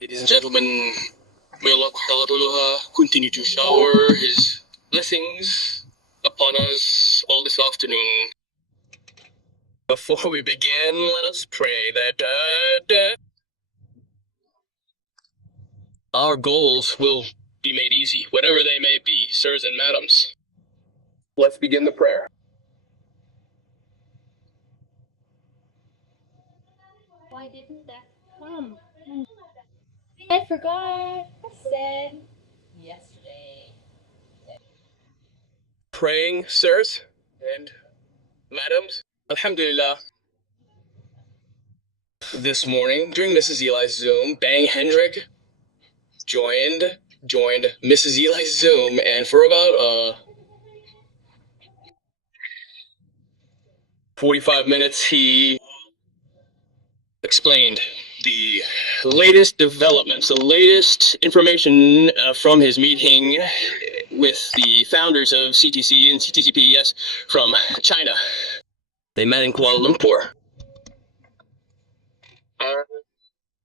Ladies and gentlemen, may Allah continue to shower His blessings upon us all this afternoon. Before we begin, let us pray that our goals will be made easy, whatever they may be, sirs and madams. Let's begin the prayer. Why didn't that come? I forgot. I said yesterday. Praying, sirs and madams. Alhamdulillah. This morning, during Mrs. Eli's Zoom, Bang Hendrick joined Mrs. Eli's Zoom, and for about 45 minutes, he explained the latest developments, the latest information from his meeting with the founders of CTC and ctcp, yes, from China. They met in Kuala Lumpur.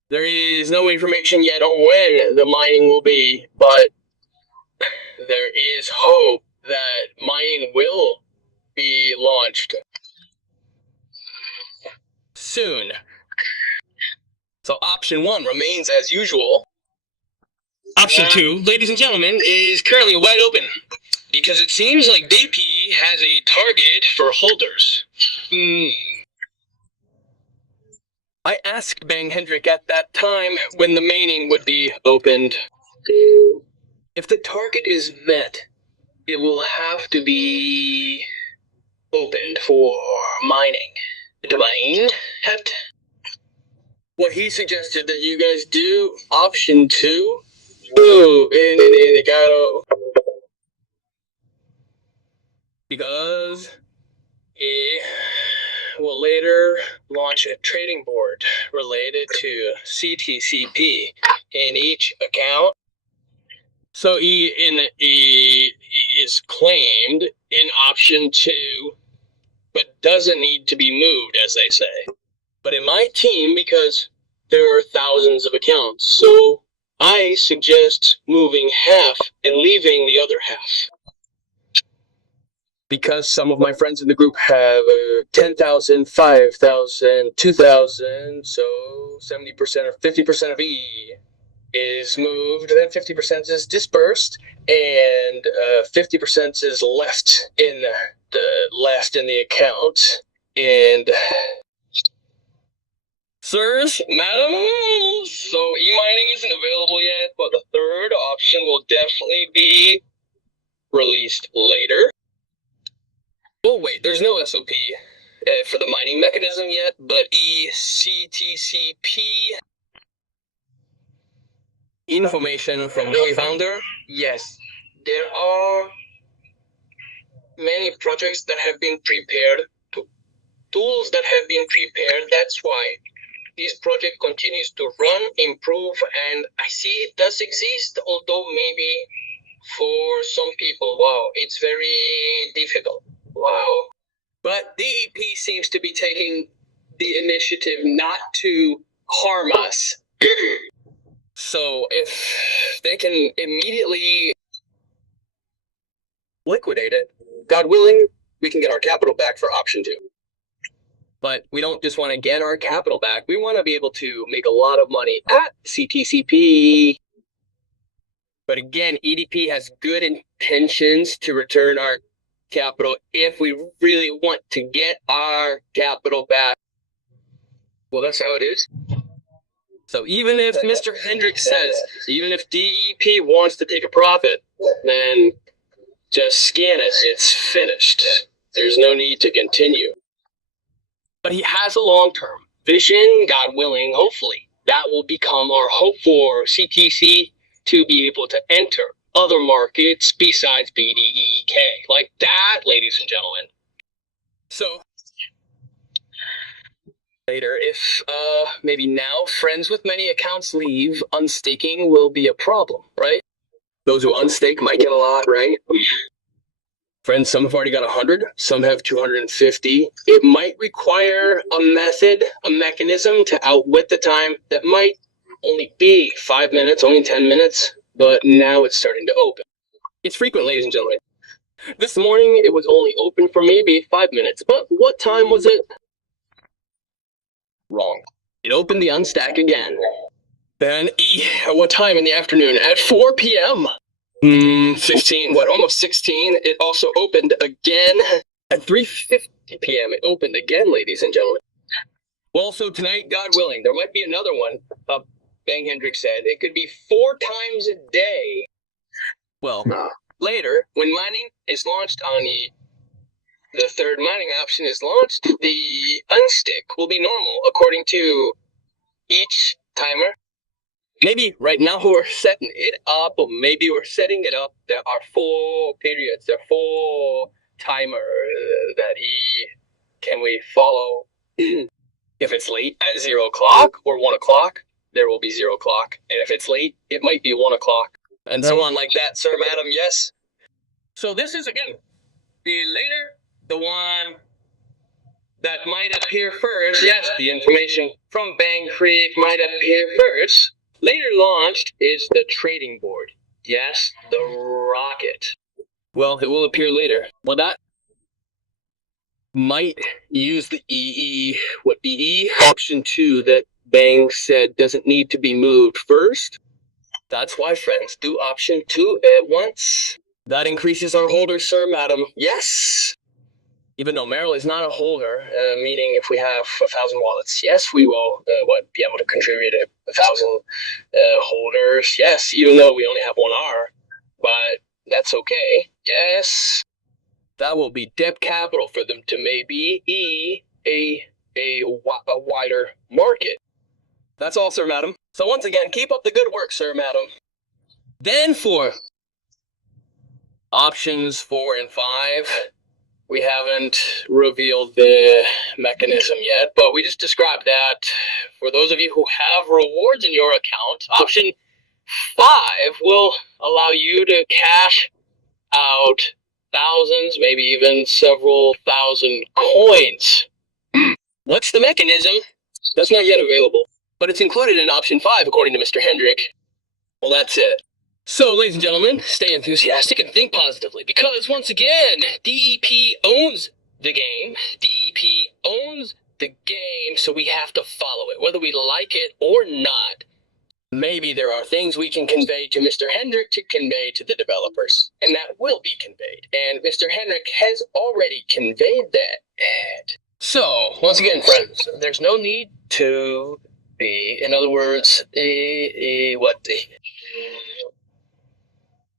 There is no information yet on when the mining will be, but there is hope that mining will be launched soon. So option 1 remains as usual. Option 2, ladies and gentlemen, is currently wide open because it seems like DP has a target for holders. I asked Bang Hendrick at that time when the mining would be opened. If the target is met, it will have to be opened for mining. Domain het. What he suggested that you guys do option 2. Because he will later launch a trading board related to ctcp in each account. So he is claimed in option 2, but doesn't need to be moved, as they say. But in my team, because there are thousands of accounts, so I suggest moving half and leaving the other half. Because some of my friends in the group have 10,000, 5,000, 2,000, so 70% or 50% of E is moved, then 50% is dispersed, and 50% is left in the account. And sirs, madam, so e-mining isn't available yet, but the third option will definitely be released later. Oh wait, there's no SOP for the mining mechanism yet, but ctcp information from the founder. Yes, there are many projects that have been prepared, tools that have been prepared. That's why this project continues to run, improve, and I see it does exist, although maybe for some people, wow, it's very difficult. Wow. But DEP seems to be taking the initiative not to harm us. So if they can immediately liquidate it, God willing, we can get our capital back for option 2. But we don't just want to get our capital back. We want to be able to make a lot of money at CTCP. But again, EDP has good intentions to return our capital if we really want to get our capital back. Well, that's how it is. So even if Mr. Hendricks says, even if DEP wants to take a profit, then just scan it. It's finished. There's no need to continue. But he has a long-term vision, God willing, hopefully. That will become our hope for CTC to be able to enter other markets besides BDEK. Like that, ladies and gentlemen. So, later, if maybe now friends with many accounts leave, unstaking will be a problem, right? Those who unstake might get a lot, right? Friends, some have already got 100, some have 250. It might require a method, a mechanism to outwit the time that might only be 5 minutes, only 10 minutes, but now it's starting to open. It's frequent, ladies and gentlemen. This morning, it was only open for maybe 5 minutes, but what time was it? Wrong. It opened the unstack again. Then, at what time in the afternoon? At 4 p.m. 15, almost 16. It also opened again at 3:50 p.m. It opened again, ladies and gentlemen. Well, so tonight, God willing, there might be another one. Bang Hendricks said it could be 4 times a day. Well, later, when mining is launched on the third mining option is launched, the unstick will be normal according to each timer. Maybe right now we're setting it up, or maybe we're setting it up. There are 4 periods, there are 4 timers that can we follow. If it's late at 0 o'clock or 1 o'clock, there will be 0 o'clock. And if it's late, it might be 1 o'clock. And so on like that, sir, madam, yes. So this is, again, the later, the one that might appear first. Yes, the information from Bang Creek might appear first. Later launched is the trading board. Yes, the rocket. Well, it will appear later. Well, that might use the EE option 2 that Bang said doesn't need to be moved first. That's why, friends, do option 2 at once. That increases our holders, sir, madam. Yes. Even though Merrill is not a holder, meaning if we have 1,000 wallets, yes, we will be able to contribute 1,000 holders. Yes, even though we only have 1 R, but that's okay. Yes. That will be debt capital for them to maybe a wider market. That's all, sir, madam. So once again, keep up the good work, sir, madam. Then for options 4 and 5, we haven't revealed the mechanism yet, but we just described that. For those of you who have rewards in your account, option 5 will allow you to cash out thousands, maybe even several thousand coins. What's the mechanism? That's not yet available, but it's included in option 5, according to Mr. Hendrick. Well, that's it. So, ladies and gentlemen, stay enthusiastic and think positively, because once again, DEP owns the game. DEP owns the game, so we have to follow it, whether we like it or not. Maybe there are things we can convey to Mr. Hendrick to convey to the developers, and that will be conveyed. And Mr. Hendrick has already conveyed that. So, once again, friends, there's no need to be, in other words,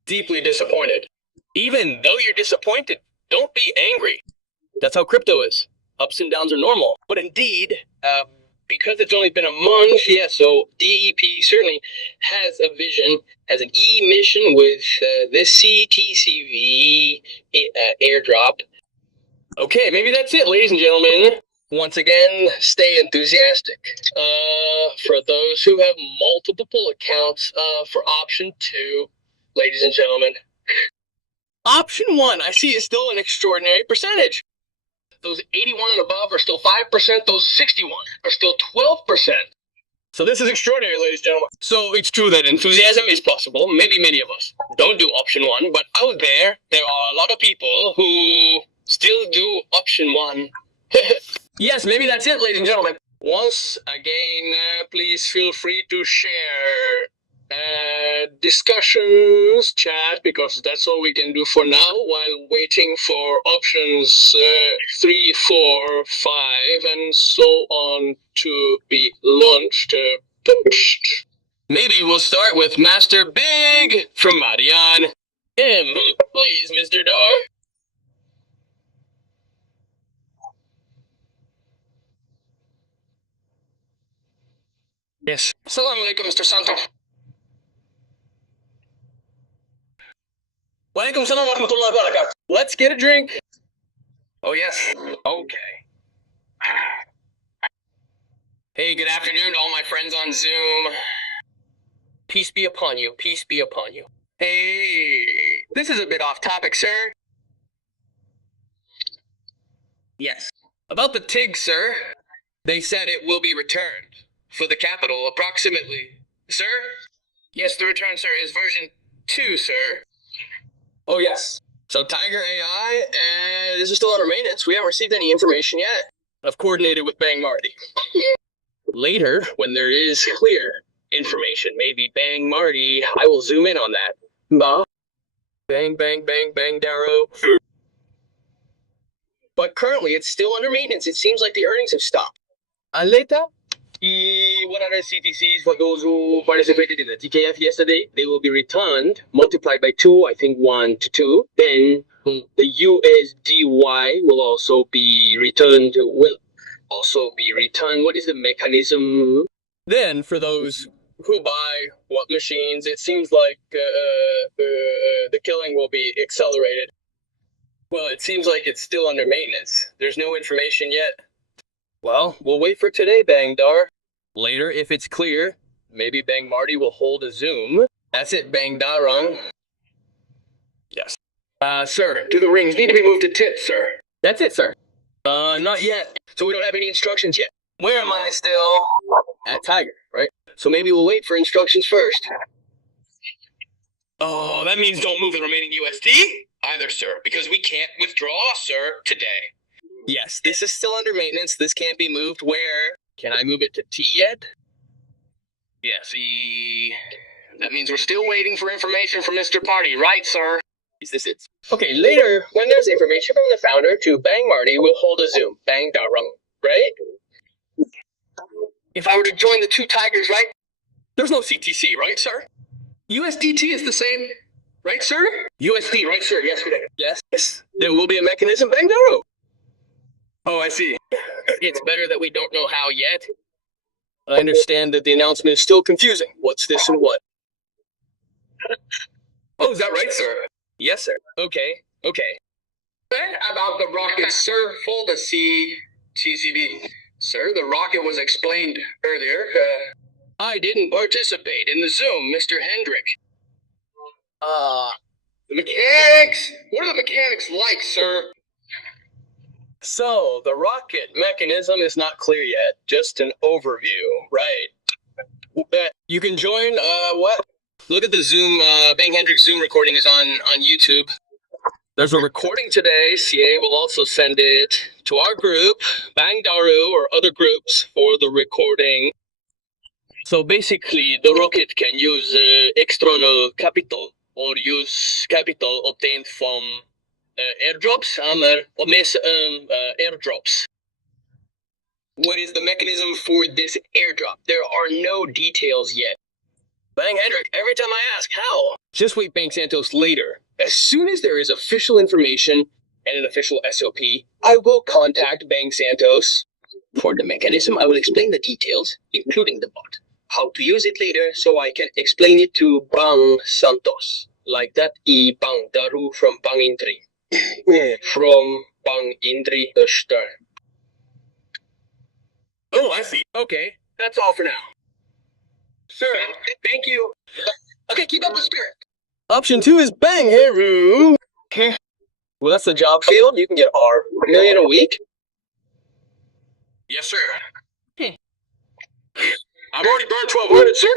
deeply disappointed. Even though you're disappointed, don't be angry. That's how crypto is. Ups and downs are normal. But indeed, because it's only been a month, yeah, so DEP certainly has a vision, has an E-mission with this ctcp airdrop. Okay, maybe that's it, ladies and gentlemen. Once again, stay enthusiastic. For those who have multiple accounts for option 2, ladies and gentlemen, option 1, I see, is still an extraordinary percentage. Those 81 and above are still 5%, those 61 are still 12%. So this is extraordinary, ladies and gentlemen. So it's true that enthusiasm is possible. Maybe many of us don't do option 1, but out there are a lot of people who still do option 1. Yes, maybe that's it, ladies and gentlemen. Once again, please feel free to share discussions, chat, because that's all we can do for now while waiting for options 3, 4, 5, and so on to be launched. Maybe we'll start with Master Big from Marian. Please, Mr. Dar. Yes. Assalamu alaikum, Mr. Santos. Walaikum salam wa rahmatullahi wa barakatuh. Let's get a drink. Oh, yes. Okay. Hey, good afternoon to all my friends on Zoom. Peace be upon you. Peace be upon you. Hey, this is a bit off topic, sir. Yes. About the TIG, sir. They said it will be returned for the capital approximately Sir? Yes, the return, sir, is version 2, sir. Oh, yes. So Tiger AI, and this is still under maintenance. We haven't received any information yet. I've coordinated with Bang Marty. Later, when there is clear information, maybe Bang Marty, I will zoom in on that. Bang, bang, bang, bang, Darrow. But currently, it's still under maintenance. It seems like the earnings have stopped. And later, 100 CTCs for those who participated in the TKF yesterday, they will be returned, multiplied by 2, I think 1 to 2. Then the USDY will also be returned. What is the mechanism? Then, for those who buy what machines, it seems like the killing will be accelerated. Well, it seems like it's still under maintenance. There's no information yet. Well, we'll wait for today, Bang Dar. Later, if it's clear, maybe Bang Marty will hold a Zoom. That's it, Bang Darung. Yes. Sir, do the rings need to be moved to tip, sir? That's it, sir. Not yet. So we don't have any instructions yet. Where am I still? At Tiger, right? So maybe we'll wait for instructions first. Oh, that means don't move the remaining USD? Either, sir, because we can't withdraw, sir, today. Yes, this is still under maintenance. This can't be moved. Where? Can I move it to T yet? Yes, E. That means we're still waiting for information from Mr. Party, right, sir? Is this it? Okay, later, when there's information from the founder to Bang Marty, we'll hold a Zoom. Bang Darum, right? If I were to join the two tigers, right? There's no CTC, right, sir? USDT is the same, right, sir? USD, right, sir? Yes, we do. Yes. There will be a mechanism, Bang Darum. Oh, I see. It's better that we don't know how yet. I understand that the announcement is still confusing. What's this and what? Oh, is that right, sir? Yes, sir. Okay. About the rocket, sir, full to ctcp. Sir, the rocket was explained earlier. I didn't participate in the Zoom, Mr. Hendrick. The mechanics? What are the mechanics like, sir? So, the rocket mechanism is not clear yet. Just an overview, right? You can join, what? Look at the Zoom, Bang Hendrick's Zoom recording is on YouTube. There's a recording today. CA will also send it to our group, Bang Daru, or other groups for the recording. So basically, the rocket can use external capital or use capital obtained from airdrops or airdrops. What is the mechanism for this airdrop? There are no details yet. Bang Hendrick, every time I ask how. Just wait, Bang Santos, later. As soon as there is official information and an official SOP, I will contact Bang Santos. For the mechanism, I will explain the details, including the bot. How to use it later so I can explain it to Bang Santos. Like that Bang Daru from Bang Indri. From Bang Indri Öster. Oh, I see. Okay, that's all for now. Sir, thank you. Okay, keep up the spirit. Option 2 is Bang Heru. Well, that's the job field. You can get R million a week. Yes, sir. I've already burned 1,200, sir.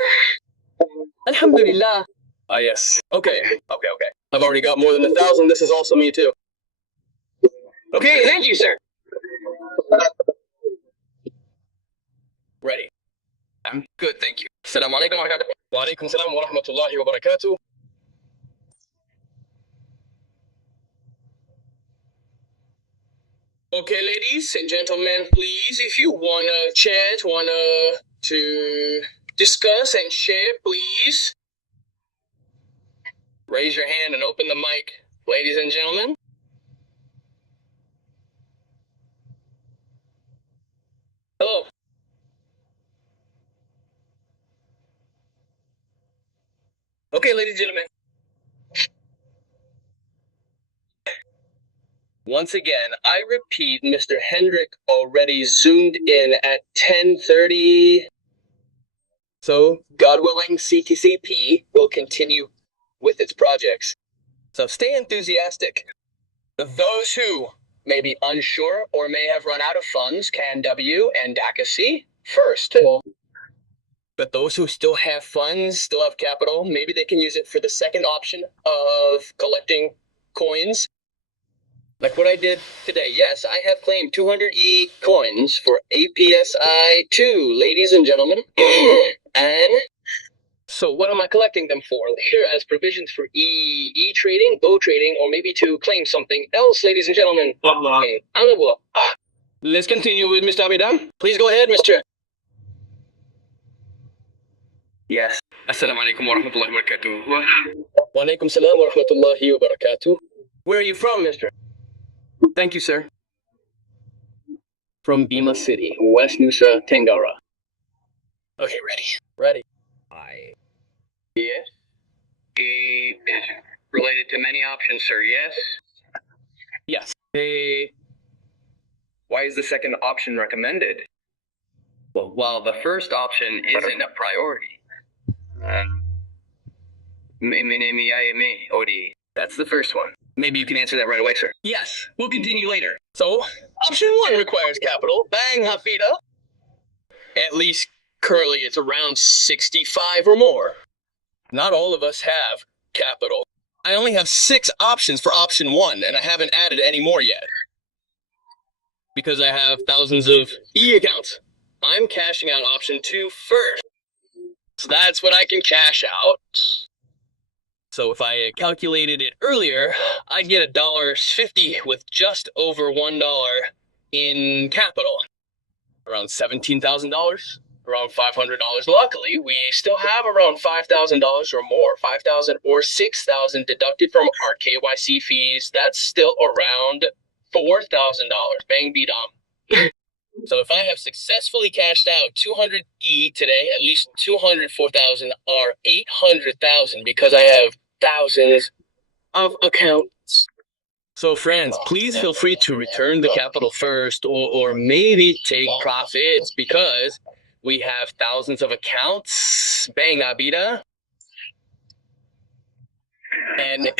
Alhamdulillah. Ah, yes. Okay. I've already got more than 1,000. This is also me, too. Okay, thank you, sir. Ready. I'm good, thank you. Assalamu alaikum wa barakatuh. Wa alaikum salam wa rahmatullahi wa barakatuh. Okay, ladies and gentlemen, please, if you wanna chat, to discuss and share, please raise your hand and open the mic, ladies and gentlemen. Hello. Okay, ladies and gentlemen. Once again, I repeat, Mr. Hendrick already zoomed in at 10:30. So, God willing, ctcp will continue with its projects. So stay enthusiastic. Those who may be unsure or may have run out of funds can W and DACA C first. But those who still have funds, still have capital, maybe they can use it for the second option of collecting coins. Like what I did today. Yes, I have claimed 200 coins for APSI 2, ladies and gentlemen. And so what am I collecting them for? Here as provisions for E-trading, O trading, or maybe to claim something else, ladies and gentlemen. Let's continue with Mr. Abidam. Please go ahead, Mr. Yes. Assalamu alaikum wa rahmatullahi wa barakatuh. Wa alaikum salam wa rahmatullahi wa barakatuh. Where are you from, mister? Thank you, sir. From Bima City, West Nusa Tenggara. Okay, ready. Yes. Related to many options, sir, yes? Yes. Why is the second option recommended? Well, while the first option isn't a priority. That's the first one. Maybe you can answer that right away, sir. Yes, we'll continue later. So, option 1 requires capital. Bang, Hafida. At least currently it's around 65 or more. Not all of us have capital. I only have 6 options for option 1, and I haven't added any more yet. Because I have thousands of E-accounts. I'm cashing out option 2 first. So that's what I can cash out. So if I calculated it earlier, I'd get $1.50 with just over $1 in capital. Around $17,000, around $500. Luckily, we still have around $5,000 or more, $5,000 or $6,000 deducted from our KYC fees. That's still around $4,000. Bang, be dom. So if I have successfully cashed out 200 E today, at least 204,000 or 800,000 because I have thousands of accounts. So friends, please feel free to return the capital first or maybe take profits because we have thousands of accounts. Bang, Abida. And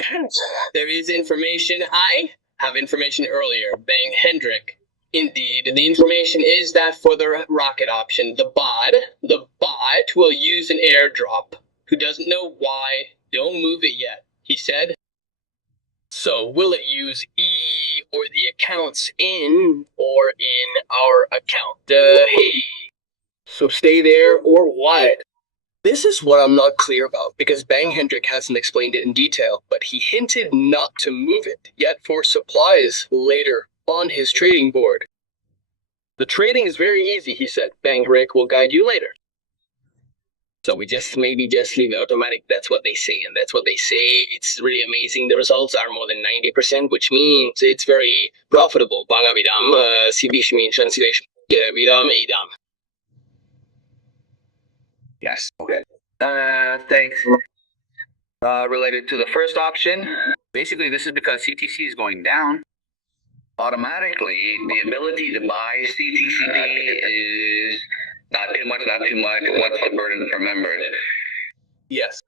there is information. I have information earlier. Bang, Hendrik. Indeed, the information is that for the rocket option, the bot will use an airdrop. Who doesn't know why, don't move it yet, he said. So, will it use E or the accounts in or in our account? Hey. So stay there or what? This is what I'm not clear about because Bang Hendrik hasn't explained it in detail, but he hinted not to move it yet for supplies later on his trading board. The trading is very easy, he said. Bang Rick will guide you later. So we maybe just leave it automatic. That's what they say, and that's what they say. It's really amazing. The results are more than 90%, which means it's very profitable. Bangabidam, Sibish mean translation. Idam. Yes. Okay. Thanks. Related to the first option, basically this is because CTC is going down. Automatically, the ability to buy ctcp is not too much. What's the burden for members? Yes.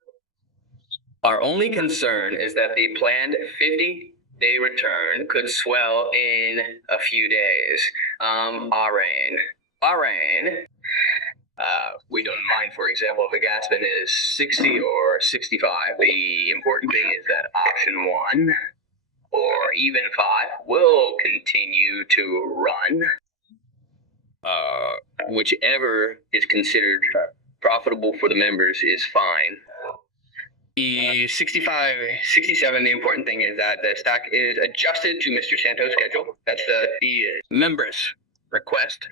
Our only concern is that the planned 50-day return could swell in a few days. Bahrain. We don't mind, for example, if the gas bin is 60 or 65. The important thing is that option 1 or even 5 will continue to run. Whichever is considered profitable for the members is fine. The 65, 67, the important thing is that the stock is adjusted to Mr. Santos' schedule. That's the members' request.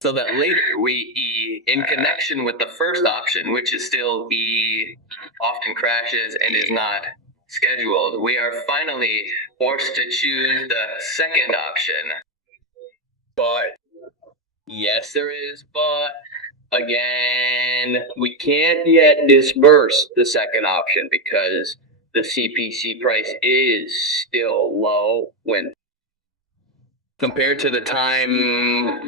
So that later we, in connection with the first option, which is still E often crashes and is not scheduled, we are finally forced to choose the second option. But, yes there is, but, again, we can't yet disperse the second option because the CPC price is still low when compared to the time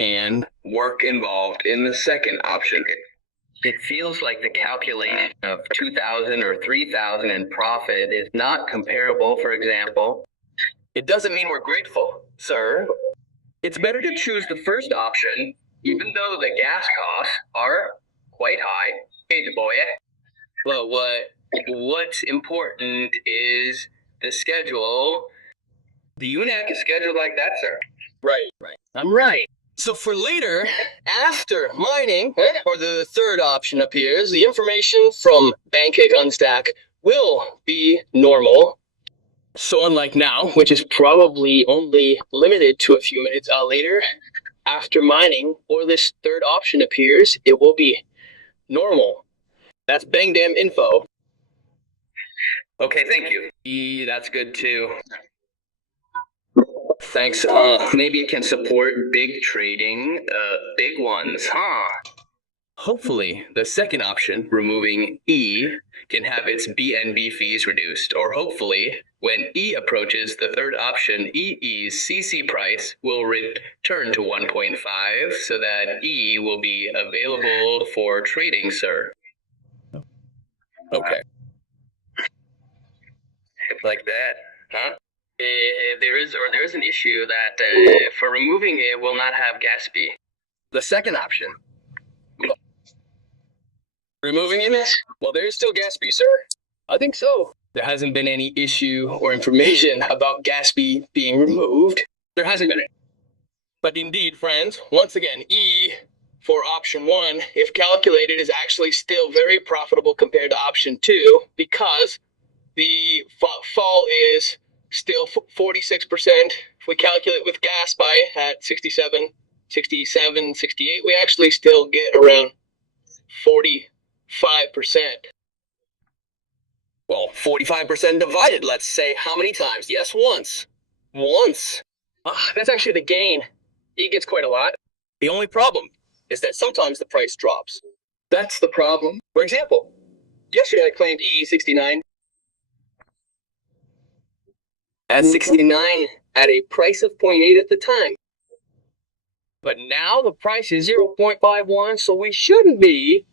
and work involved in the second option. It feels like the calculation of 2,000 or 3,000 in profit is not comparable, for example. It doesn't mean we're grateful, sir. It's better to choose the first option, even though the gas costs are quite high. Hey, boy. But what's important is the schedule. The UNAC is scheduled like that, sir. Right. I'm right. So for later, after mining, or the third option appears, the information from Pancake Unstack will be normal. So unlike now, which is probably only limited to a few minutes later, after mining, or this third option appears, it will be normal. That's Bang Dam info. Okay, thank you. That's good too. Thanks. Maybe it can support big trading, big ones, huh? Hopefully, the second option, removing E, can have its BNB fees reduced, or hopefully, when E approaches the third option, EE's CC price will return to 1.5 so that E will be available for trading, sir. Okay. Like that, huh? There is an issue that for removing it will not have gas fee. The second option. Removing it? Well, there is still gas fee, sir. I think so. There hasn't been any issue or information about gas fee being removed. There hasn't been. But indeed, friends, once again, E for option 1, if calculated, is actually still very profitable compared to option 2 because the fall is still 46%. If we calculate with gas by at 67, 68, we actually still get around 45%. Well, 45% divided, let's say, how many times? Yes, once. Once. That's actually the gain. E gets quite a lot. The only problem is that sometimes the price drops. That's the problem. For example, yesterday I claimed E69 at 69 at a price of 0.8 at the time. But now the price is 0.51, so we shouldn't be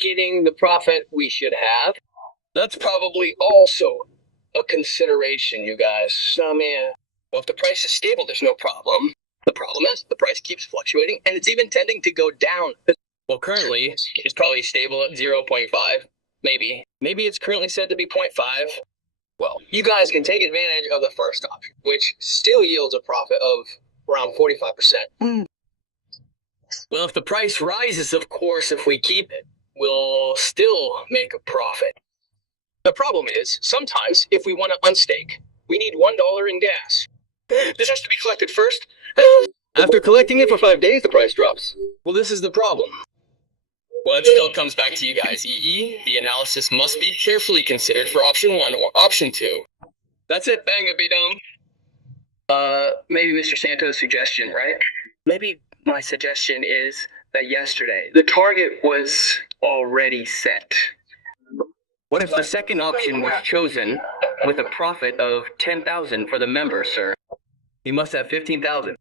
getting the profit we should have. That's probably also a consideration, you guys. I mean, well, if the price is stable, there's no problem. The problem is the price keeps fluctuating, and it's even tending to go down. Well, currently, it's probably stable at 0.5. Maybe. Maybe it's currently said to be 0.5. Well, you guys can take advantage of the first option, which still yields a profit of around 45%. Well, if the price rises, of course, if we keep it, we'll still make a profit. The problem is, sometimes, if we want to unstake, we need $1 in gas. This has to be collected first. After collecting it for 5 days, the price drops. Well, this is the problem. Well, it still comes back to you guys. The analysis must be carefully considered for option 1 or option 2. That's it, bang-a-be-dum. Maybe Mr. Santos' suggestion, right? Maybe my suggestion is that yesterday, the target was already set. What if the second option was chosen with a profit of 10,000 for the member, sir? He must have 15,000.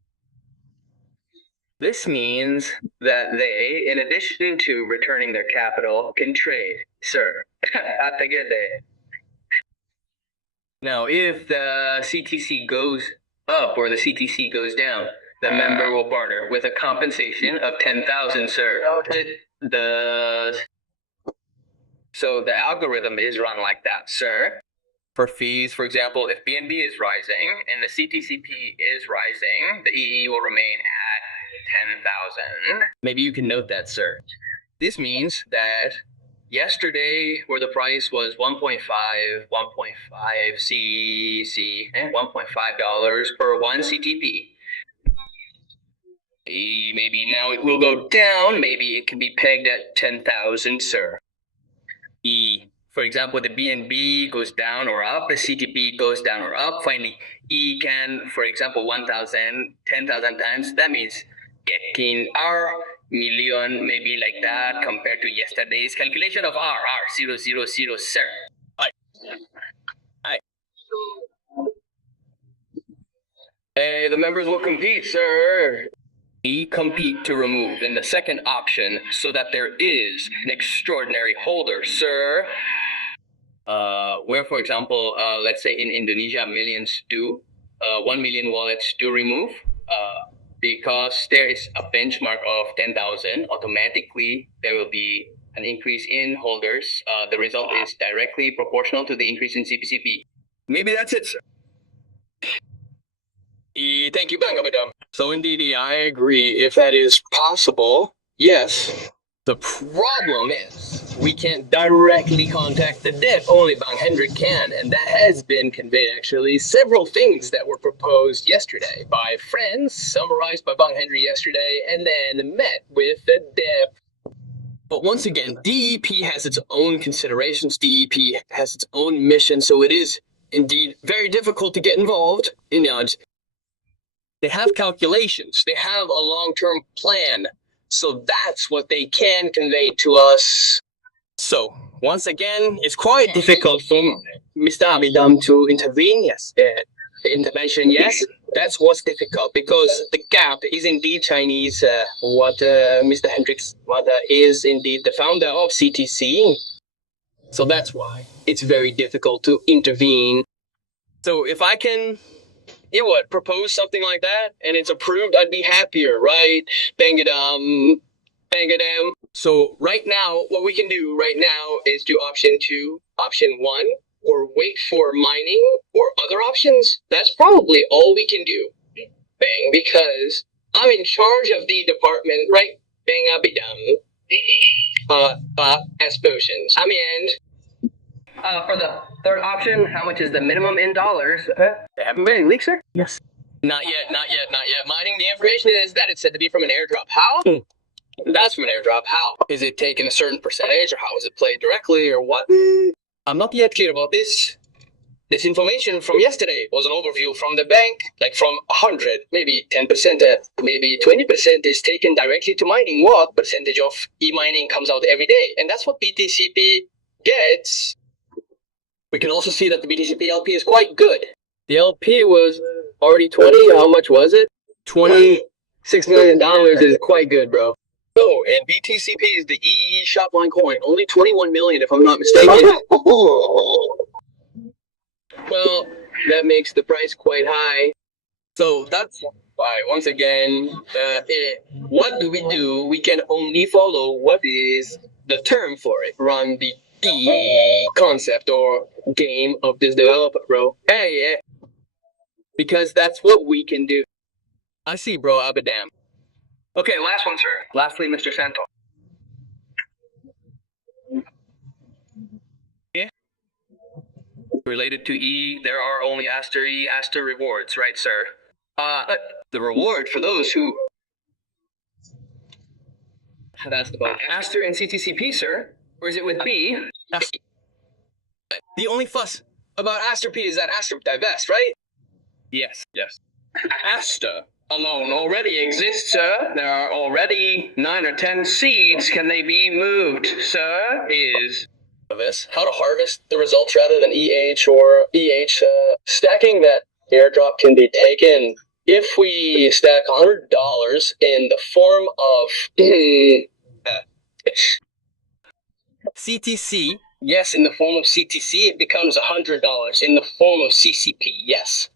This means that they, in addition to returning their capital, can trade, sir. Now, if the CTC goes up or the CTC goes down, the member will barter with a compensation of 10,000, sir. So the algorithm is run like that, sir. For fees, for example, if BNB is rising and the CTCP is rising, the EE will remain at 10,000. Maybe you can note that, sir. This means that yesterday, where the price was 1.5 CC, $1.5 per 1 CTP. Maybe now it will go down. Maybe it can be pegged at 10,000, sir. For example, the BNB goes down or up, the CTP goes down or up. Finally, E can, for example, 1,000, 10,000 times. That means getting R million, maybe like that, compared to yesterday's calculation of R, 000, sir. Hey, the members will compete, sir. Compete to remove in the second option so that there is an extraordinary holder, sir. Where, for example, let's say in Indonesia, millions do, 1 million wallets do remove. Because there is a benchmark of 10,000, automatically there will be an increase in holders. The result is directly proportional to the increase in CPCP. Maybe that's it, sir. Thank you, Bang, madam. So indeed, I agree. If that is possible, yes. The problem is, we can't directly contact the debt. Only Bang Hendrik can, and that has been conveyed, actually. Several things that were proposed yesterday by friends, summarized by Bang Hendrik yesterday, and then met with the debt. But once again, DEP has its own considerations. DEP has its own mission, so it is indeed very difficult to get involved. They have calculations. They have a long-term plan. So that's what they can convey to us. So, once again, it's quite difficult for Mr. Abidam to intervene, yes. Intervention, yes. That's what's difficult, because the gap is indeed Chinese, Mr. Hendricks is indeed the founder of CTC. So that's why it's very difficult to intervene. So if I can, propose something like that, and it's approved, I'd be happier, right? Bangadam. So right now, what we can do right now is do option 2, option 1, or wait for mining, or other options. That's probably all we can do. Bang, because I'm in charge of the department, right? Bang abidam. As potions. I'm in. For the third option, how much is the minimum in dollars? They haven't been any leaks, sir? Yes. Not yet. Mining, the information is that it's said to be from an airdrop. How? That's from an airdrop. How? Is it taken a certain percentage, or how is it played directly, or what? I'm not yet clear about this. This information from yesterday was an overview from the bank, like from 100, maybe 10%, maybe 20% is taken directly to mining. What percentage of e-mining comes out every day? And that's what BTCP gets. We can also see that the BTCP LP is quite good. The LP was already 20. How much was it? $26 million is quite good, bro. Oh, and BTCP is the EE Shopline coin. Only 21 million, if I'm not mistaken. Well, that makes the price quite high. So that's why, once again, what do? We can only follow what is the term for it. Run the concept or game of this developer, bro. Hey, yeah. Because that's what we can do. I see, bro. Abadam. Okay, last one, sir. Lastly, Mr. Santos. Yeah. Related to E, there are only Aster E, Aster rewards, right, sir? The reward for those who have asked about Aster and CTCP, sir? Or is it with B? The only fuss about Aster P is that Aster divest, right? Yes. Aster alone already exists, sir. There are already 9 or 10 seeds. Can they be moved, sir? Is this how to harvest the results rather than EH or EH stacking that airdrop can be taken if we stack $100 in the form of CTC. Yes, in the form of CTC, it becomes $100 in the form of CCP. Yes.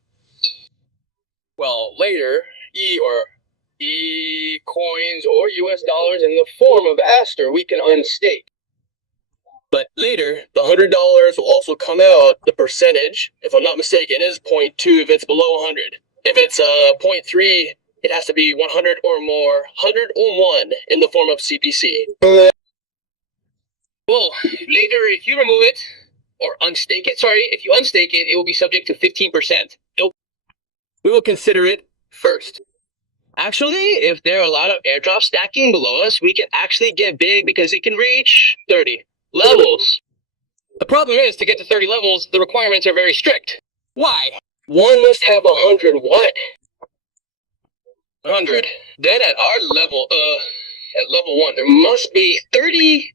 Well, later, E coins or US dollars in the form of Aster, we can unstake. But later, the $100 will also come out. The percentage, if I'm not mistaken, is 0.2 if it's below 100. If it's 0.3, it has to be 100 or more, 101 in the form of CPC. Well, later, if you remove it, or unstake it, if you unstake it, it will be subject to 15%. We will consider it first. Actually, if there are a lot of airdrops stacking below us, we can actually get big because it can reach 30 levels. The problem is, to get to 30 levels, the requirements are very strict. Why? One must have 100 what? 100. Then at our level, at level 1, there must be 30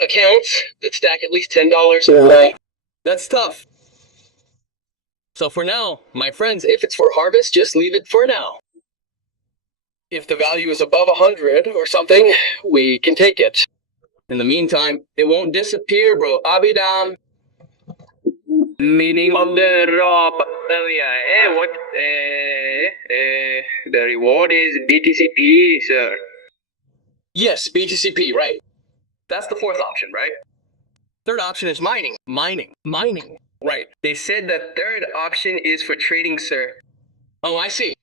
accounts that stack at least $10. That's tough. So for now, my friends, if it's for harvest, just leave it for now. If the value is above 100 or something, we can take it. In the meantime, it won't disappear, bro. Abidam. Meaning of the drop. The reward is BTCP, sir. Yes, BTCP, right. That's the fourth option, right? Third option is mining. Mining. Right. They said the third option is for trading, sir. Oh, I see.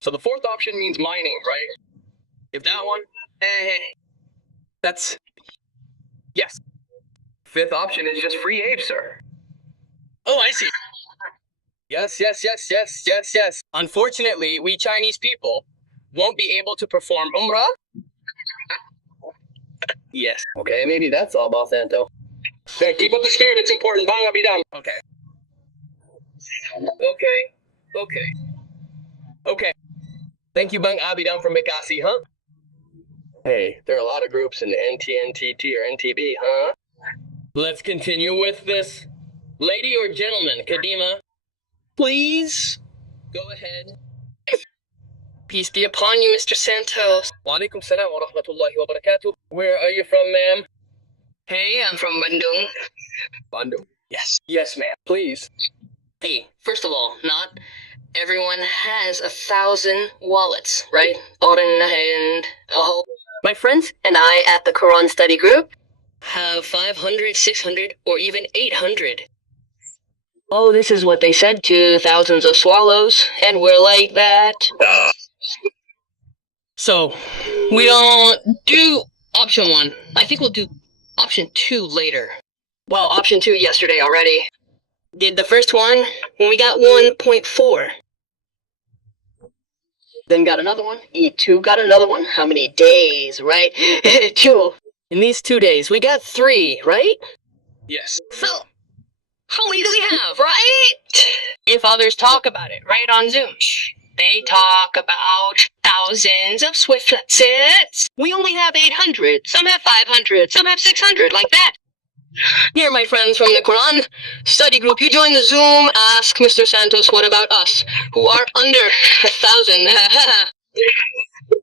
So the fourth option means mining, right? If that one, that's, yes. Fifth option is just free ape, sir. Oh, I see. Yes. Unfortunately, we Chinese people won't be able to perform Umrah. Yes. Okay, maybe that's all about Santo. Hey, keep up the spirit, it's important. Bang, I'll be done. Okay. Thank you, Bang Abidam from Mikasi, huh? Hey, there are a lot of groups in NTNTT or NTB, huh? Let's continue with this. Lady or gentleman, Kadima, please go ahead. Peace be upon you, Mr. Santos. Wa alaikum salam wa rahmatullahi wa barakatuh. Where are you from, ma'am? Hey, I'm from Bandung. Bandung? Yes. Yes, ma'am. Please. Hey, first of all, not everyone has 1,000 wallets, right? And my friends and I at the Quran study group have 500, 600, or even 800. Oh, this is what they said to thousands of swallows, and we're like that. So, we don't do option 1. I think we'll do option 2 later. Well, option 2 yesterday already. Did the first one when we got 1.4. Then got another one. E2 got another one. How many days, right? 2. In these 2 days, we got 3, right? Yes. So, how many do we have, right? If others talk about it, right, on Zoom, they talk about thousands of Swiftlets. We only have 800. Some have 500. Some have 600, like that. Here, my friends from the Quran study group, you join the Zoom, ask Mr. Santos, what about us, who are under 1,000?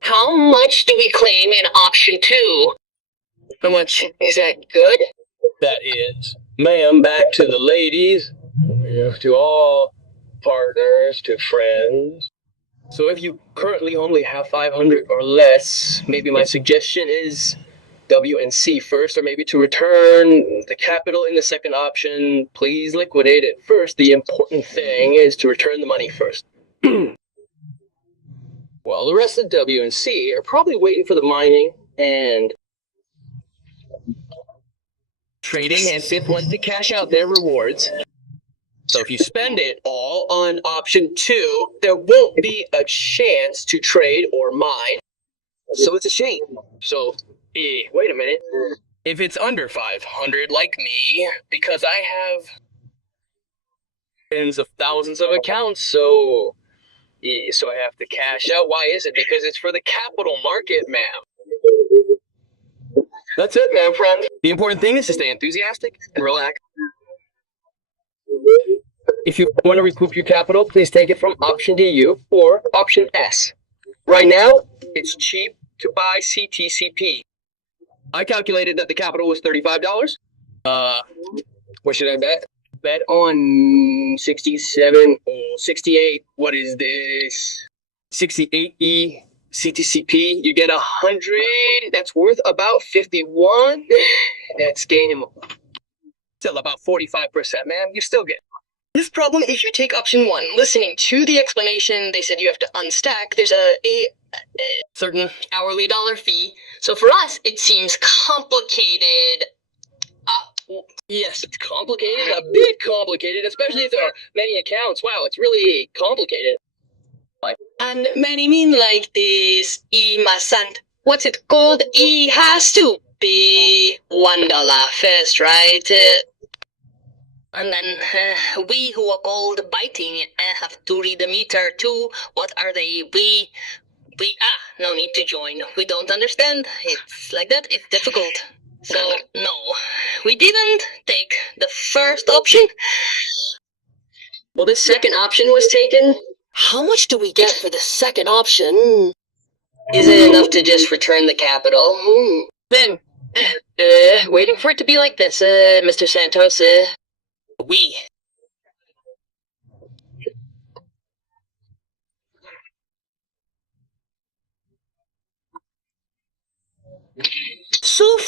How much do we claim in option 2? How much? Is that good? That is. Ma'am, back to the ladies, to all partners, to friends. So if you currently only have 500 or less, maybe my suggestion is W and C first, or maybe to return the capital in the second option. Please liquidate it first. The important thing is to return the money first. Well, the rest of W and C are probably waiting for the mining and trading, and fifth wants to cash out their rewards. So if you spend it all on option 2, there won't be a chance to trade or mine. So it's a shame. So, wait a minute. If it's under 500 like me, because I have tens of thousands of accounts, so I have to cash out. Why is it? Because it's for the capital market, ma'am. That's it, ma'am, friend. The important thing is to stay enthusiastic and relax. If you want to recoup your capital, please take it from option DU or option S. Right now, it's cheap to buy CTCP. I calculated that the capital was $35. What should I bet? Bet on 67 or 68. What is this? 68E CTCP. You get 100. That's worth about 51. That's gaining still about 45%, man. You still get this problem. If you take option 1, listening to the explanation, they said you have to unstack. There's a certain hourly dollar fee. So for us, it seems complicated. Yes, it's complicated, a bit complicated, especially if there are many accounts. Wow, it's really complicated. And many mean like this. Mustn't. What's it called? It has to be $1 first, right? And then we who are called biting have to read the meter too. What are they? No need to join. We don't understand. It's like that. It's difficult. So, no. We didn't take the first option. Well, the second option was taken. How much do we get for the second option? Is it enough to just return the capital? Then, waiting for it to be like this, Mr. Santos, we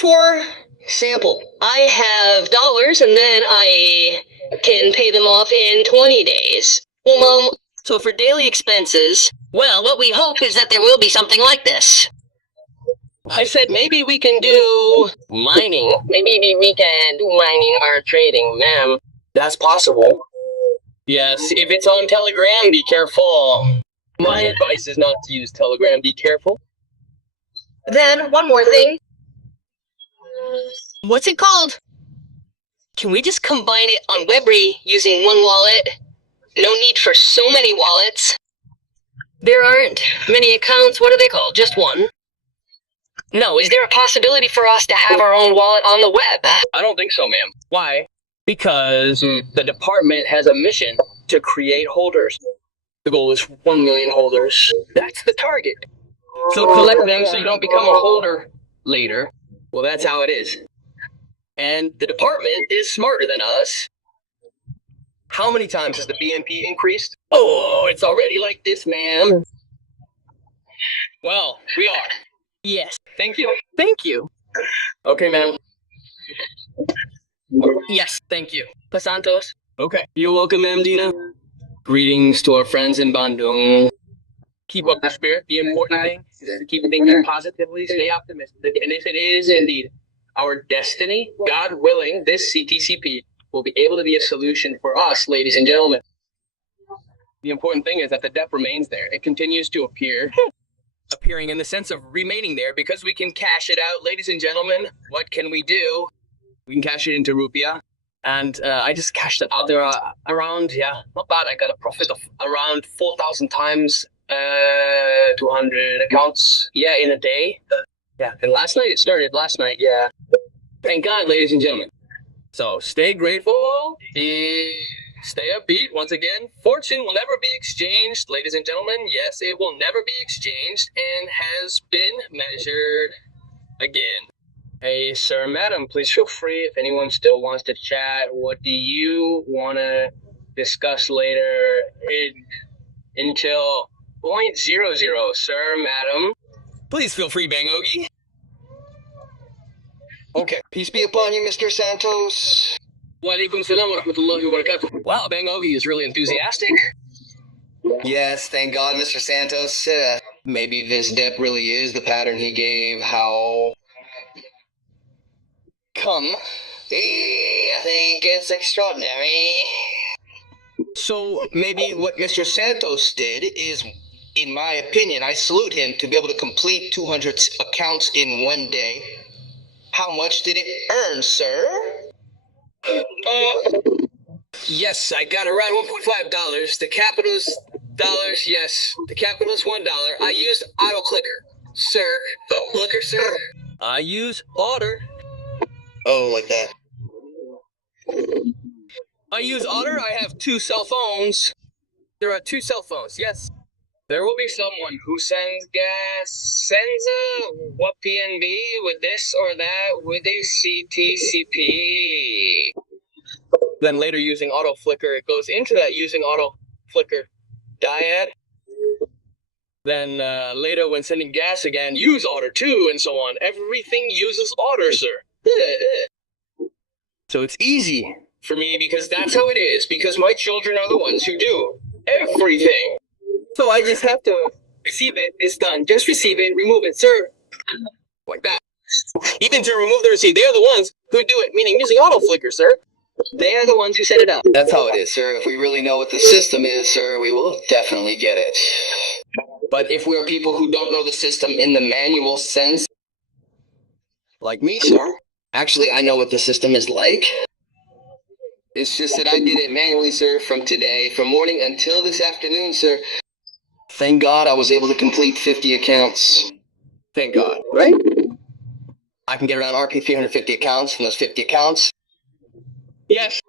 for sample. I have dollars, and then I can pay them off in 20 days. So for daily expenses, well, what we hope is that there will be something like this. I said maybe we can do mining. Maybe we can do mining or trading, ma'am. That's possible. Yes, if it's on Telegram, be careful. My advice is not to use Telegram, be careful. Then, one more thing. What's it called? Can we just combine it on Webry using one wallet? No need for so many wallets. There aren't many accounts. What are they called? Just one? No, is there a possibility for us to have our own wallet on the web? I don't think so, ma'am. Why? Because the department has a mission to create holders. The goal is 1 million holders. That's the target. So collect them so you don't become a holder later. Well, that's how it is. And the department is smarter than us. How many times has the BNP increased? Oh, it's already like this, ma'am. Well, we are. Yes. Thank you. Thank you. Okay, ma'am. Yes, thank you. Santos. Okay. You're welcome, ma'am, Dina. Greetings to our friends in Bandung. Keep up the spirit. The important thing is to keep thinking positively, stay optimistic. And if it is indeed our destiny, God willing, this CTCP will be able to be a solution for us, ladies and gentlemen. The important thing is that the debt remains there. It continues to appear. Appearing in the sense of remaining there because we can cash it out, ladies and gentlemen. What can we do? We can cash it into rupiah. And I just cashed it out there around, not bad. I got a profit of around 4,000 times 200 accounts, in a day. Yeah, and it started last night, Thank God, ladies and gentlemen. So stay grateful, stay upbeat. Once again, fortune will never be exchanged, ladies and gentlemen. Yes, it will never be exchanged and has been measured again. Hey, sir, madam, please feel free if anyone still wants to chat. What do you want to discuss later until 0.00, sir, madam? Please feel free, Bangogi. Okay, peace be upon you, Mr. Santos. Walaikum salam wa rahmatullahi wa barakatuh. Wow, Bangogi is really enthusiastic. Yes, thank God, Mr. Santos. Maybe this dip really is the pattern he gave. How come? I think it's extraordinary. So maybe what Mr. Santos did is, in my opinion, I salute him to be able to complete 200 accounts in one day. How much did it earn, sir? Yes, I got around $1.5. The capital's dollars, yes. The capital's $1. I used auto clicker, sir. Clicker, sir. I use Otter. Oh, like that. I use Otter. I have 2 cell phones. There are 2 cell phones, yes. There will be someone who sends a what PNB with this or that with a CTCP. Then later using auto flicker, it goes into that using auto flicker dyad. Then later when sending gas again, use Otter too, and so on. Everything uses Otter, sir. So it's easy for me because that's how it is, because my children are the ones who do everything. So I just have to receive it, it's done. Just receive it, remove it, sir. Like that. Even to remove the receipt, they are the ones who do it, meaning using auto flicker, sir. They are the ones who set it up. That's how it is, sir. If we really know what the system is, sir, we will definitely get it. But if we're people who don't know the system in the manual sense, like me, sir, actually, I know what the system is like. It's just that I did it manually, sir, from morning until this afternoon, sir. Thank God I was able to complete 50 accounts. Thank God, right? I can get around RP 350 accounts from those 50 accounts. Yes.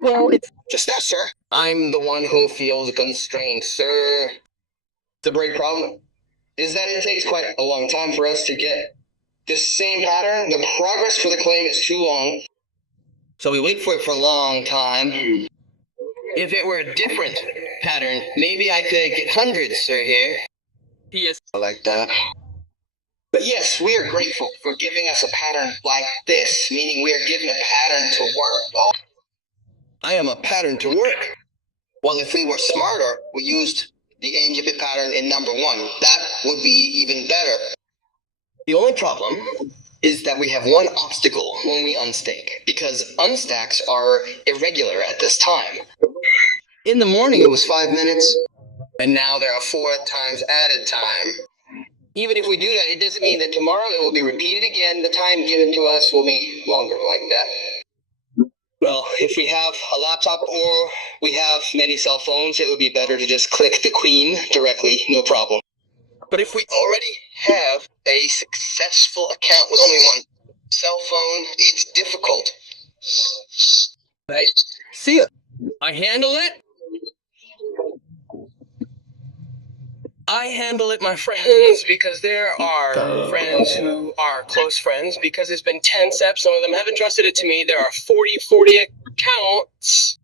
Well, it's just that, sir. I'm the one who feels constrained, sir. The great problem is that it takes quite a long time for us to get this same pattern. The progress for the claim is too long. So we wait for it for a long time. If it were a different pattern, maybe I could get hundreds, sir, here. Yes. I like that. But yes, we are grateful for giving us a pattern like this, meaning we are given a pattern to work. I am a pattern to work. Well, if we were smarter, we used the NGP pattern in number 1. That would be even better. The only problem is that we have one obstacle when we unstake, because unstacks are irregular at this time. In the morning it was 5 minutes, and now there are 4 times added time. Even if we do that, it doesn't mean that tomorrow it will be repeated again. The time given to us will be longer like that. Well, if we have a laptop or we have many cell phones, it would be better to just click the queen directly, no problem. But if we already have a successful account with only one cell phone, it's difficult. Right. See ya. I handle it. I handle it, my friends, because there are friends who are close friends, because it's been 10 steps, some of them haven't trusted it to me. There are 40 accounts.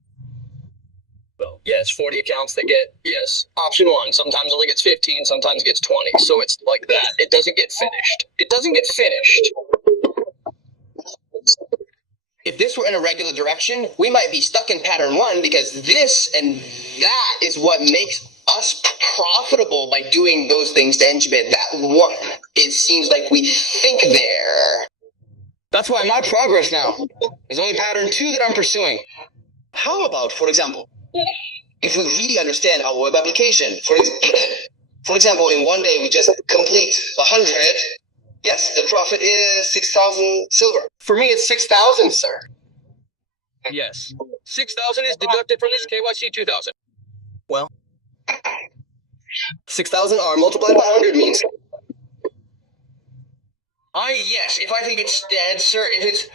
Well, yes, 40 accounts that get, yes, option 1. Sometimes only gets 15, sometimes gets 20. So it's like that. It doesn't get finished. It doesn't get finished. If this were in a regular direction, we might be stuck in pattern 1, because this and that is what makes us profitable by doing those things to Engibit. That one, it seems like we think there. That's why my progress now is only pattern 2 that I'm pursuing. How about, for example, if we really understand our web application, for example, in one day we just complete 100, yes, the profit is 6,000 silver. For me, it's 6,000, sir. Yes. 6,000 is deducted from this KYC 2,000. Well, 6,000 R multiplied by 100 means... yes, if I think it's dead, sir, if it's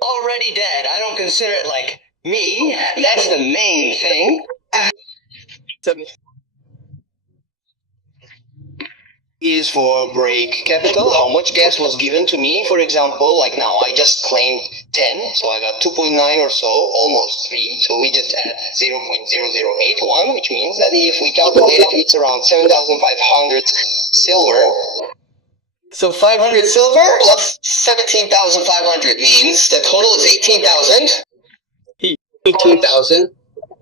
already dead, I don't consider it like me. That's the main thing. 70 is for break capital, how much gas was given to me. For example, like now, I just claimed 10, so I got 2.9 or so, almost 3. So we just add 0.0081, which means that if we calculate it, it's around 7,500 silver. So 500 silver plus 17,500 means the total is 18,000. 18,000.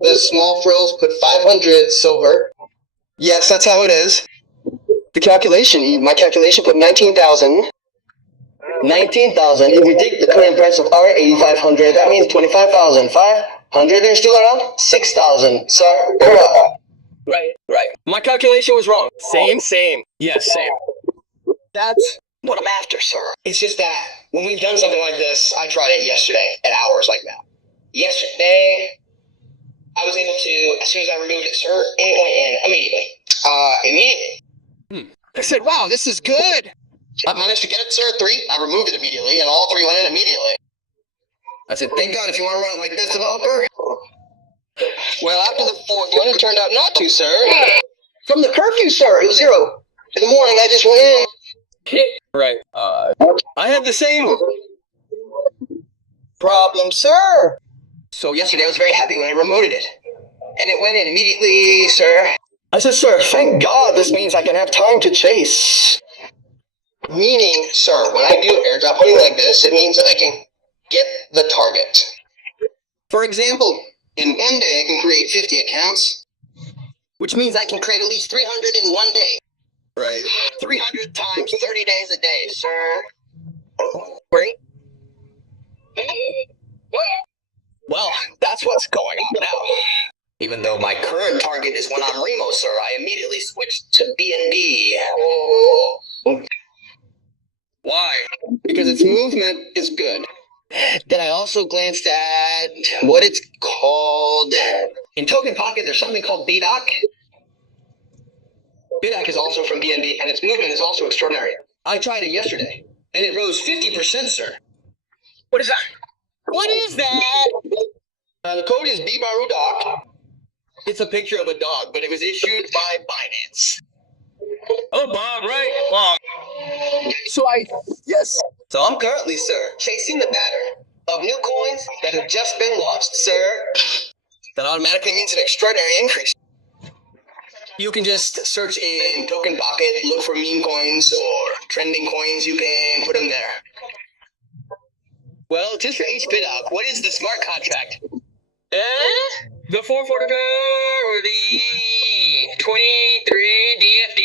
The small frills put 500 silver. Yes, that's how it is. The calculation, my calculation put 19,000. 19,000. If we take the current price of our 8,500, that means 25,500. There's still around 6,000. Sorry. Right. My calculation was wrong. Same. Yes, same. That's what I'm after, sir. It's just that when we've done something like this, I tried it yesterday at hours like that. Yesterday, I was able to, as soon as I removed it, sir, it went in immediately. I said, wow, this is good. I managed to get it, sir, 3. I removed it immediately, and all 3 went in immediately. I said, thank God if you want to run it like this, developer. Well, after the 4th one, it turned out not to, sir. From the curfew, sir, it was 0. In the morning, I just went in. Right. I had the same problem, sir. So yesterday I was very happy when I remoted it. And it went in immediately, sir. I said, sir, thank God this means I can have time to chase. Meaning, sir, when I do airdrop hunting like this, it means that I can get the target. For example, in one day I can create 50 accounts, which means I can create at least 300 in one day. Right. 300 times 30 days a day, sir. Right? Well, that's what's going on now. Even though my current target is when I'm Remo, sir, I immediately switched to BNB. Why? Because its movement is good. Then I also glanced at what it's called. In Token Pocket, there's something called BDOC. BDOC is also from BNB, and its movement is also extraordinary. I tried it yesterday, and it rose 50%, sir. What is that? What is that? The code is BBaruDoc. It's a picture of a dog, but it was issued by Binance. Oh, Bob, right? Bob. Yes. So I'm currently, sir, chasing the pattern of new coins that have just been launched, sir. That automatically means an extraordinary increase. You can just search in Token Pocket, look for meme coins or trending coins. You can put them there. Well, just for each BitOp, what is the smart contract? The 444 or the 23 DFD?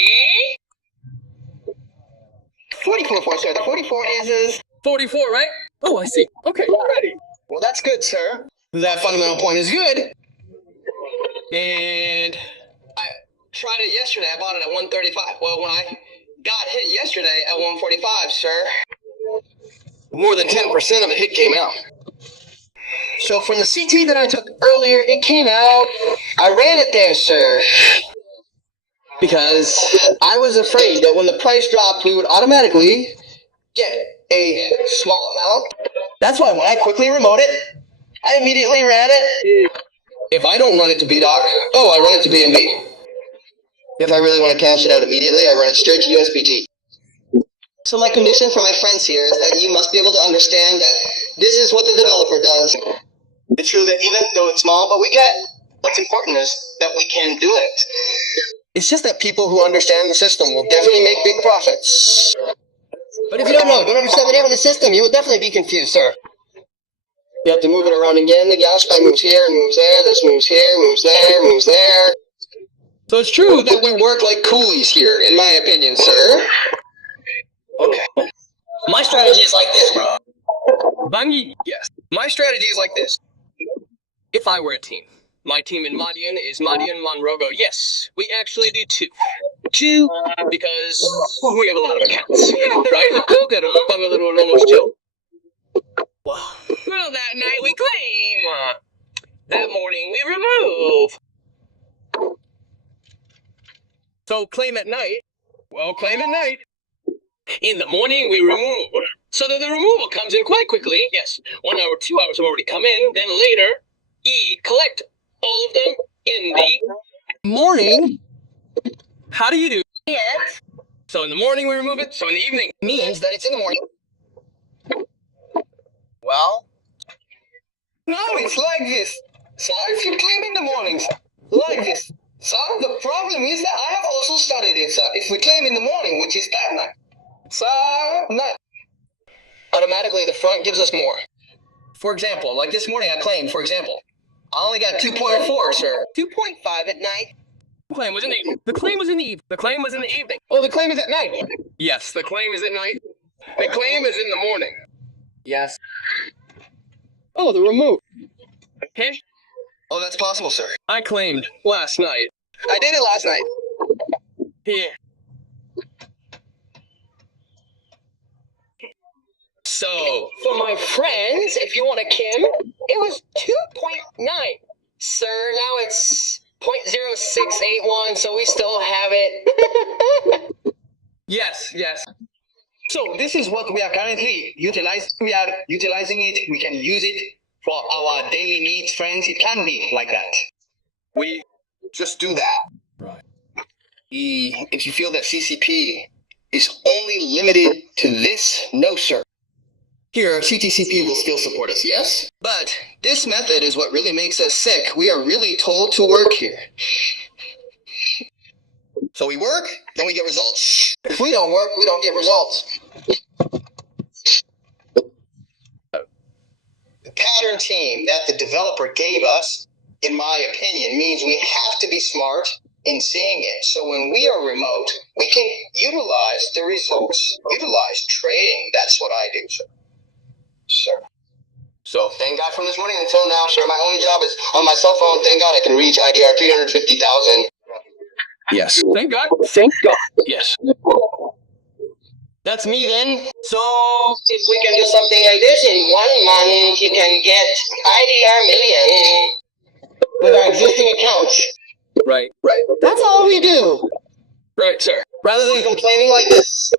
44, sir. The 44 is 44, right? Oh, I see. Okay, ready. Well, that's good, sir. That fundamental point is good. And I tried it yesterday. I bought it at 135. Well, when I got hit yesterday at 145, sir, more than 10% of the hit came out. So from the CT that I took earlier, it came out. I ran it there, sir, because I was afraid that when the price dropped, we would automatically get a small amount. That's why when I quickly remote it, I immediately ran it. If I don't run it to BDoc, I run it to BNB. If I really want to cash it out immediately, I run it straight to USBT. So my condition for my friends here is that you must be able to understand that this is what the developer does. It's true that even though it's small, but we get what's important is that we can do it. It's just that people who understand the system will definitely make big profits. But if you don't understand the name of the system, you will definitely be confused, sir. You have to move it around again. The gas pipe moves here, moves there, this moves here, moves there, moves there. So it's true that we work like coolies here, in my opinion, sir. Okay. My strategy is like this, bro. Bangi, yes. My strategy is like this. If I were a team, my team in Madian is Madian Monrogo. Yes, we actually do two. Two, because we have a lot of accounts, right? We'll get them up on a little almost two. Well, that night we claim. That morning we remove. So claim at night. Well, claim at night. In the morning we remove. So that the removal comes in quite quickly. Yes, 1 hour, 2 hours have already come in. Then later, collect all of them in the morning. How do you do it? So in the morning we remove it. So in the evening means that it's in the morning. Well, no, it's like this. So if you claim in the mornings, like this. So the problem is that I have also studied it. So if we claim in the morning, which is that night, so night, automatically the front gives us more. For example, like this morning I claimed, for example, I only got 2.4, sir. 2.5 at night. The claim was in the evening. The claim was in the evening. The claim was in the evening. Oh, the claim is at night. Yes, the claim is at night. The claim is in the morning. Yes. Oh, the remote. Okay. Oh, that's possible, sir. I claimed last night. I did it last night. Here. So, for my friends, if you want a Kim, it was 2.9. Sir, now it's 0.0681, so we still have it. Yes. So, this is what we are currently utilizing. We are utilizing it. We can use it for our daily needs, friends. It can be like that. We just do that. Right. If you feel that CCP is only limited to this, no, sir. Here, ctcp will still support us, yes? But this method is what really makes us sick. We are really told to work here. So we work, then we get results. If we don't work, we don't get results. The pattern team that the developer gave us, in my opinion, means we have to be smart in seeing it. So when we are remote, we can utilize the results, utilize trading. That's what I do, sir. So thank God from this morning until now, sir, my only job is on my cell phone. Thank God I can reach IDR 350,000. Yes. Thank God. Thank God. Yes. That's me then. So if we can do something like this in 1 month, you can get IDR million with our existing accounts. Right. That's all we do. Right, sir. Rather than complaining like this,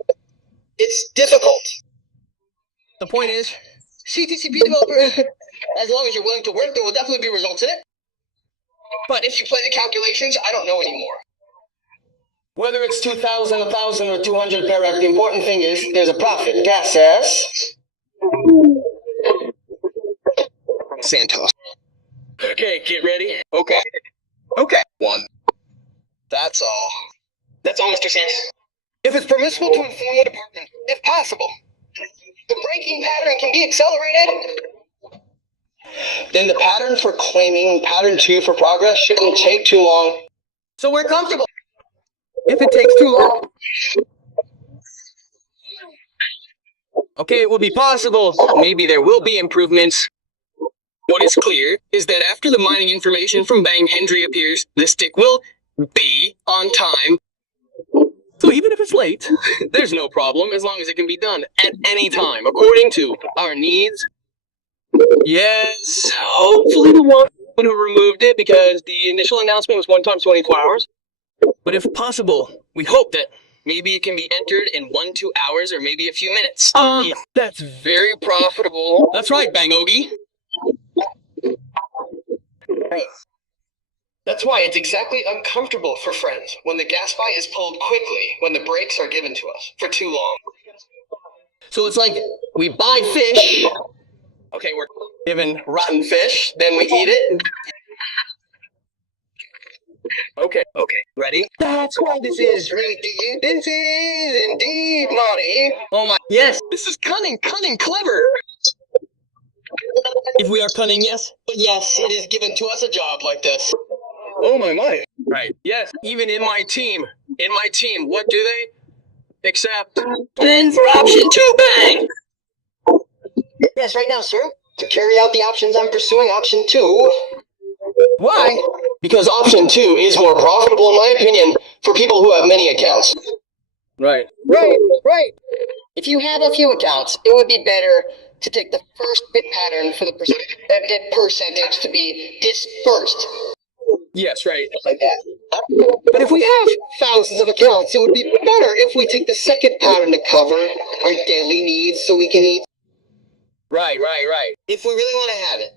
it's difficult. The point is, ctcp developer, as long as you're willing to work, there will definitely be results in it. But if you play the calculations, I don't know anymore. Whether it's 2,000, 1,000, or 200 parac, the important thing is there's a profit. Gas says Santos. Okay, get ready. Okay. 1, That's all. That's all, Mr. Santos. If it's permissible to inform the department, if possible, the braking pattern can be accelerated, then the pattern for claiming pattern 2 for progress shouldn't take too long. So we're comfortable. If it takes too long, okay, it will be possible. Maybe there will be improvements. What is clear is that after the mining information from Bang Hendry appears, the stick will be on time. So even if it's late, there's no problem as long as it can be done at any time according to our needs. Yes, hopefully the one who removed it because the initial announcement was 1 times 24 hours. But if possible, we hope that maybe it can be entered in 1-2 hours or maybe a few minutes. That's very profitable. That's right, Bangogi. Right. That's why it's exactly uncomfortable for friends when the gas fight is pulled quickly when the brakes are given to us for too long. So it's like we buy fish. Okay, we're given rotten fish, then we eat it. Okay, ready? That's why this is really deep. This is indeed naughty. Oh my, yes, this is cunning, clever. If we are cunning, yes. But yes, it is given to us a job like this. Oh my. Right, yes, even in my team, what do they? Accept. Then for option 2, Bang! Yes, right now, sir. To carry out the options I'm pursuing, option 2. Why? Because option 2 is more profitable, in my opinion, for people who have many accounts. Right. If you have a few accounts, it would be better to take the first bit pattern for the bit percentage to be dispersed. Yes, right. Like that. But if we have thousands of accounts, it would be better if we take the second pattern to cover our daily needs so we can eat. Right. If we really want to have it.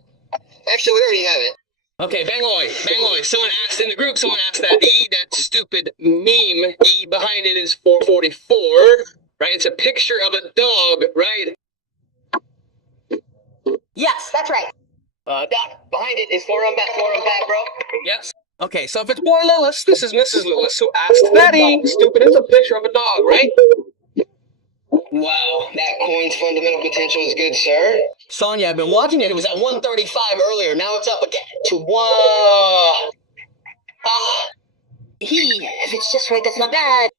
Actually, we already have it. Okay, Bangoy. Someone asked in the group, that stupid meme, E behind it is 444, right? It's a picture of a dog, right? Yes, that's right. Doc, behind it is 4 on back, bro. Yes. Okay, so if it's poor Lillis, this is Mrs. Lillis who asked Betty. Stupid, it's a picture of a dog, right? Wow, that coin's fundamental potential is good, sir. Sonia, I've been watching it. It was at 135 earlier. Now it's up again to 1. If it's just right, that's not bad.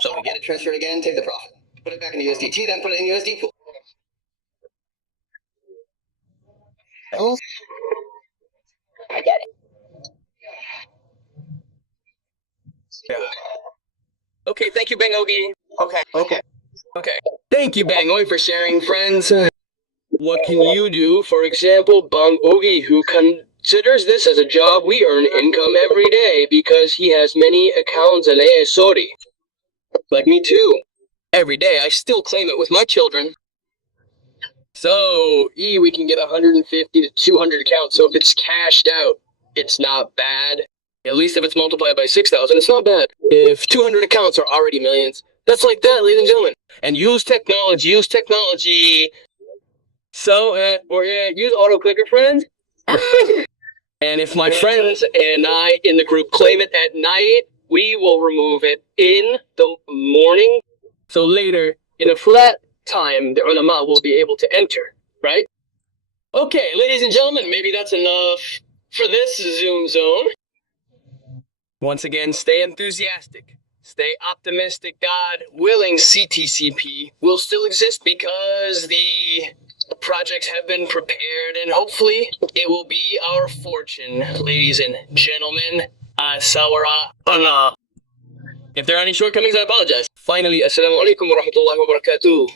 So we get it transferred again, take the profit. Put it back in USDT, then put it in USD pool. I get it. Yeah. Okay, thank you, Bangogi. Okay. Thank you, Bangoy, for sharing, friends. What can you do? For example, Bangogi, who considers this as a job, we earn income every day because he has many accounts and sorry. Like me too. Every day, I still claim it with my children. So, we can get 150 to 200 accounts, so if it's cashed out, it's not bad. At least if it's multiplied by 6,000, it's not bad. If 200 accounts are already millions, that's like that, ladies and gentlemen. And use technology. So, use auto-clicker, friends. And if my friends and I in the group claim it at night, we will remove it in the morning. So later, in a flat time, the ulama will be able to enter, right? Okay, ladies and gentlemen, maybe that's enough for this Zoom zone. Once again, stay enthusiastic, stay optimistic. God willing, CTCP will still exist because the projects have been prepared, and hopefully it will be our fortune, ladies and gentlemen. Sawara Allah. If there are any shortcomings, I apologize. Finally, assalamu alaikum wa rahmatullahi wa barakatuh.